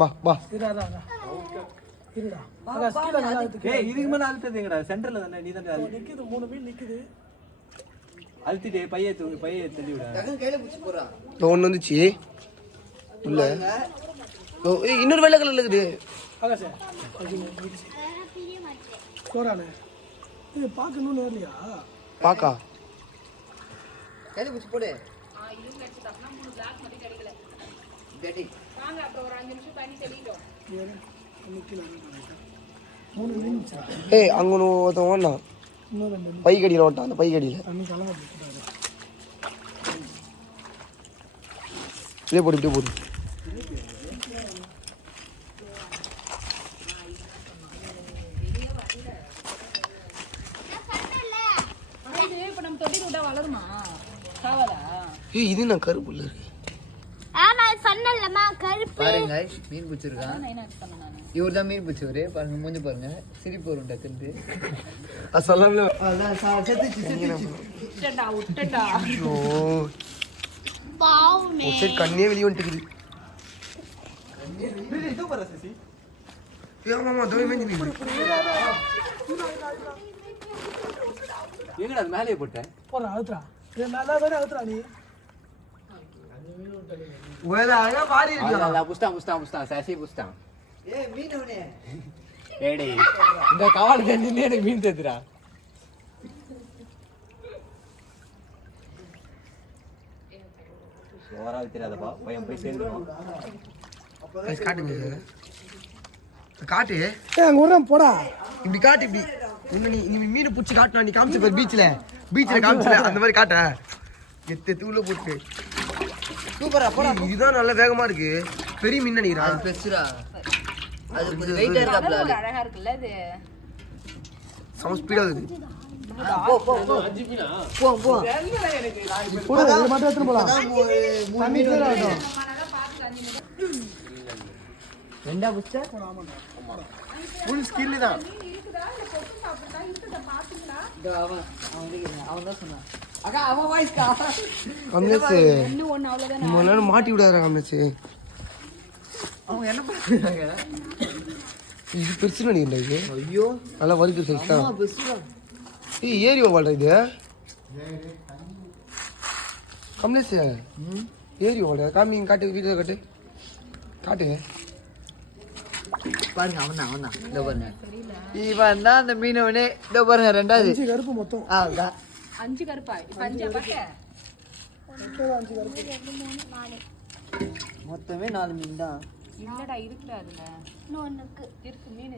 பா பா இதுக்கு மேல அழுத்ததுங்கடா சென்டர்ல தானே நீ தானே நிக்குது 3 மீன் நிக்குது அழுத்திட்டே பைய தள்ளி விட கையில புடிச்சு போறா ஒன்னு வந்துச்சு உள்ள இன்னொரு வெள்ளை கலர்ல இருக்குது ஆகா சார் போறானே இது பாக்க இன்னும் நேர்லையா பாக்கா கையில புடிச்சு போடு இது கட்சி தப்பனா 3 பிளாக் மட்டும் கிடைக்கல டேடி வாங்க அப்புறம் ஒரு 5 நிமிஷம் பண்ணி தெளிட்டோம் ஏய் அங்க ஒருத்தன் ஓடனான் பை கடியில் ஓட்டான் அந்த பை கடியில் இப்படியே போடு இப்படியே போடு இப்ப நம்ம தொட்டி விட்டா வளருமா காவலா ஏய் இது நான் கருப்பு இல்ல இருக்கு ஆமா சொன்னல்லமா கருப்பு பாருங்க மீன் பிடிச்சிருக்கான் இவர் தான் மீன் பிடிச்சவரு பாருங்க மூஞ்சி பாருங்க சிரிப்பு வரும் டக்குன்னு சொல்லல விட்டடா ஐயோ பாவுனே சரி கண்ணே வெளிய வந்துட்டுக்குது இது பாரு சசி ஏமாமா தோய் மேஞ்சி நீ எங்கடா மேலே போட்டேன் போறா அவுத்ரா நல்லா தானே அவுத்ரா நீ ஒரேதாங்க பாரி இல்ல புஸ்தான் சசி புஸ்தான் ஏய் மீனவனே ஏடி இந்த கால் கண்ணிலே எனக்கு மீன் தேத்துறா ஓவரா தெரியாதப்பா பையன் போய் சேர்ந்துரும் காட்டுங்க காட்டு ஏய் அங்க வரேன் போடா இப்படி காட்டு இப்படி நீ மீன் பிடிச்சி காட்டணும் நீ காமிச்ச பேர் பீச்ல காமிச்சல அந்த மாதிரி காட்ட எத்து உள்ள போட்டு சூப்பரா போடா இதுதான் நல்ல வேகமா இருக்கு பெரிய மீன் நினைக்கிறேன் பெருசுடா அது கொஞ்சம் வெயிட்டா இருக்காப்ல அழகா இருக்குல்ல இது சம ஸ்பீடா இருக்குது போ 5 மீனா போ போடா இது மட்டும் எடுத்து போலாம் தண்ணி தான் ஆகும் ரெண்டா புச்சா ஃபுல் ஸ்கில் தான் அவன் தான் சொன்னான் அக்கா அவன் வாய்ஸ்கா கம்லேஷ் இன்னும் ஒண்ணு அவ்வளவுதான் முன்னாடி மாட்டி விடாத கம்லேஷ் அவங்க என்ன பண்றாங்க இது பெருசு நினைக்கிறேன் இது ஐயோ நல்லா வலிக்கு சைஸ் தான் பெருசுடா ஏய் ஏரி ஓவாடா இது கம்லேஷ் ஏரி ஓவாடா காமி காட்டு வீடியோ காட்டு பாருங்க அவன் தான் இதோ பாருங்க இவன் தான் அந்த மீனவனே இதோ பாருங்க ரெண்டாவது 5 கருப்பு மொத்தம் அதான் 5 கருப்பா இப்ப 5 பாக்க மொத்தமே 4 மீன் தான் இல்லடா இருக்குடா அதுல இன்னொன்னுக்கு இருக்கு மீன்